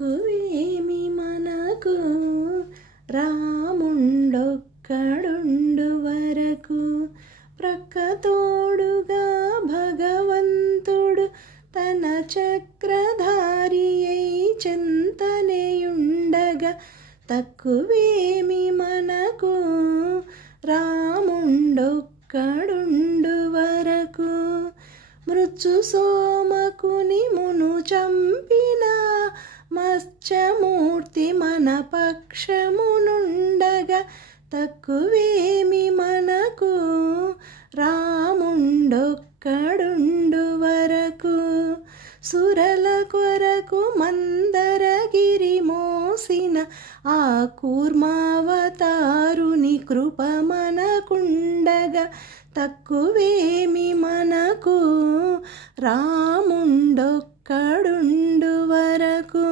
తక్కువేమి మనకు రాముండొక్కడుండు వరకు. ప్రక్కతోడుగా భగవంతుడు తన చక్రధారి అయి చింతనేయుండగా తక్కువేమి మనకు రాముండొక్కడుండు వరకు. మృత్యు సోమకుని మును చంపిన మత్స్యమూర్తి మన పక్షమునుండగా తక్కువేమి మనకు రాముండొక్కడుండు వరకు. సురల కొరకు మందరగిరి మోసిన ఆ కూర్మావతారుని కృప మనకుండగా తక్కువేమి మనకు రాముండొక్కడుండు వరకు.